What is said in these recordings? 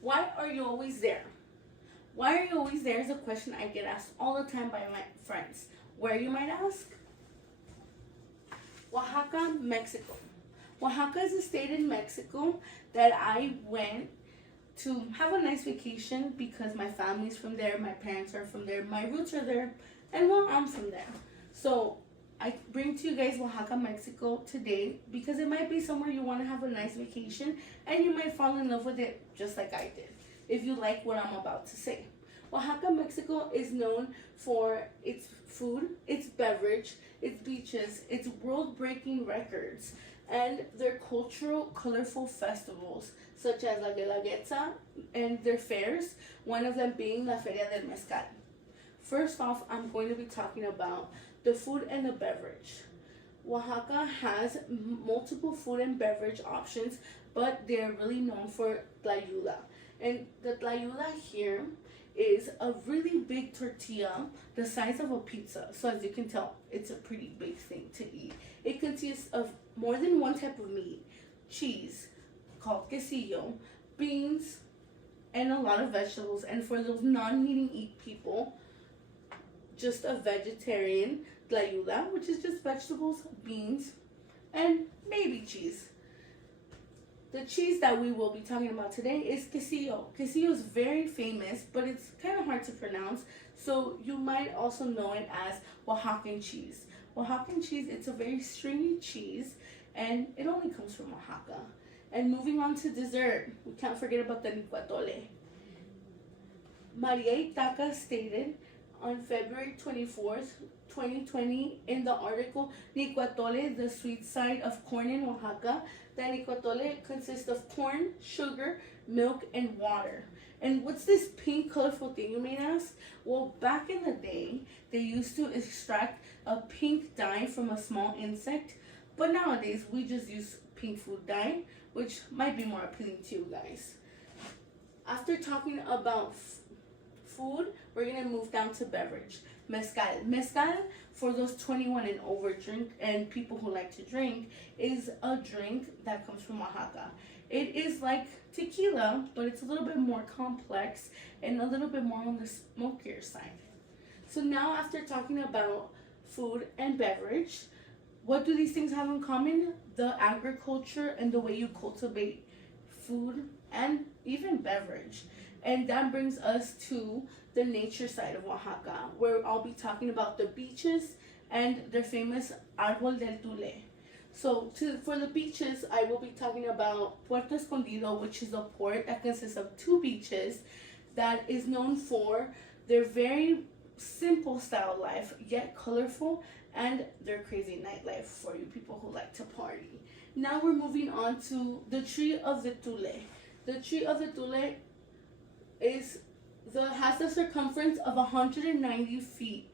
Why are you always there? Why are you always there is a question I get asked all the time by my friends. Where, you might ask? Oaxaca, Mexico. Oaxaca is a state in Mexico that I went to have a nice vacation because my family's from there, my parents are from there, my roots are there, and well, I'm from there. So I bring to you guys Oaxaca, Mexico today because it might be somewhere you want to have a nice vacation and you might fall in love with it just like I did if you like what I'm about to say. Oaxaca, Mexico is known for its food, its beverage, its beaches, its world-breaking records, and their cultural, colorful festivals such as La Guelaguetza and their fairs, one of them being La Feria del Mezcal. First off, I'm going to be talking about the food and the beverage. Oaxaca has multiple food and beverage options, but they're really known for tlayuda. And the tlayuda here is a really big tortilla the size of a pizza. So as you can tell, it's a pretty big thing to eat. It consists of more than one type of meat, cheese, called quesillo, beans, and a lot of vegetables. And for those non-meat eat people, just a vegetarian tlayuda, which is just vegetables, beans, and maybe cheese. The cheese that we will be talking about today is quesillo. Quesillo is very famous, but it's kind of hard to pronounce, so you might also know it as Oaxacan cheese. Oaxacan cheese, it's a very stringy cheese, and it only comes from Oaxaca. And moving on to dessert, we can't forget about the licuatole. Maria Itaca stated on February 24th, 2020, in the article Licuatole, the sweet side of corn in Oaxaca, that licuatole consists of corn, sugar, milk, and water. And what's this pink colorful thing, you may ask? Well, back in the day, they used to extract a pink dye from a small insect, but nowadays we just use pink food dye, which might be more appealing to you guys. After talking about food, we're gonna move down to beverage. Mezcal. Mezcal, for those 21 and over drink and people who like to drink, is a drink that comes from Oaxaca. It is like tequila, but it's a little bit more complex and a little bit more on the smokier side. So now, after talking about food and beverage, what do these things have in common? The agriculture and the way you cultivate food and even beverage. And that brings us to the nature side of Oaxaca, where I'll be talking about the beaches and their famous Árbol del Tule. So for the beaches, I will be talking about Puerto Escondido, which is a port that consists of two beaches that is known for their very simple style life, yet colorful, and their crazy nightlife for you people who like to party. Now we're moving on to the Tree of the Tule. The Tree of the Tule has the circumference of 190 feet,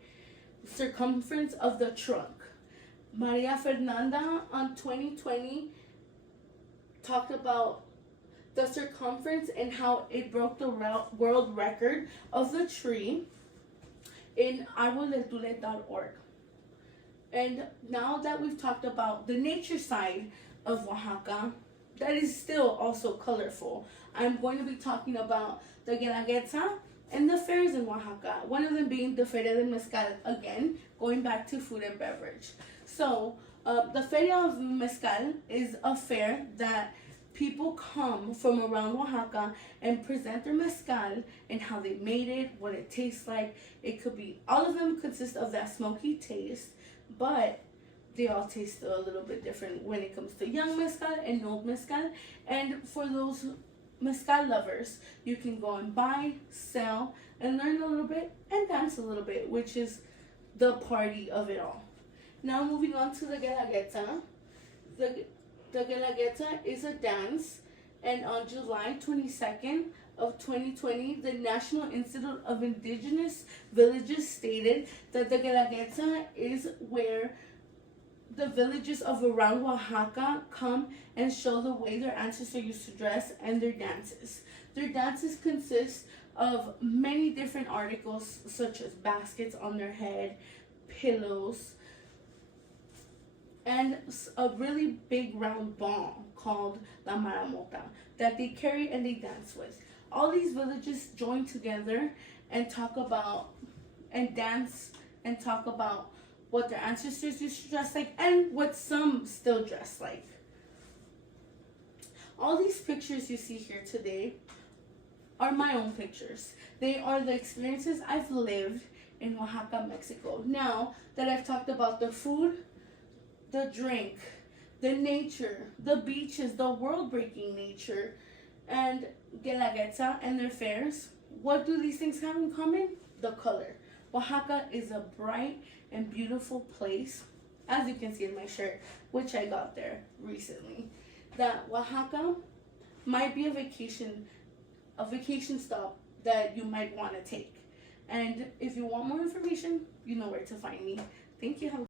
circumference of the trunk. Maria Fernanda on 2020 talked about the circumference and how it broke the world record of the tree in arboldeltule.org. And now that we've talked about the nature side of Oaxaca, that is still also colorful, I'm going to be talking about the Guelaguetza and the fairs in Oaxaca, one of them being the Feria del Mezcal, again, going back to food and beverage. So, the Feria of Mezcal is a fair that people come from around Oaxaca and present their mezcal and how they made it, what it tastes like. It could be, all of them consist of that smoky taste, but they all taste a little bit different when it comes to young mezcal and old mezcal. And for those mezcal lovers, you can go and buy, sell, and learn a little bit and dance a little bit, which is the party of it all. Now moving on to the Guelaguetza. The Guelaguetza is a dance, and on July 22nd of 2020, the National Institute of Indigenous Villages stated that the Guelaguetza is where the villages of around Oaxaca come and show the way their ancestors used to dress and their dances. Their dances consist of many different articles, such as baskets on their head, pillows, and a really big round ball called La Maramota that they carry and they dance with. all these villages join together and talk about and dance and talk about what their ancestors used to dress like and what some still dress like. All these pictures you see here today are my own pictures. They are the experiences I've lived in Oaxaca, Mexico. Now that I've talked about the food, the drink, the nature, the beaches, the world-breaking nature, and Guelaguetza and their fairs, what do these things have in common? The color. Oaxaca is a bright and beautiful place, as you can see in my shirt, which I got there recently. That Oaxaca might be a vacation stop that you might want to take. And if you want more information, you know where to find me. Thank you.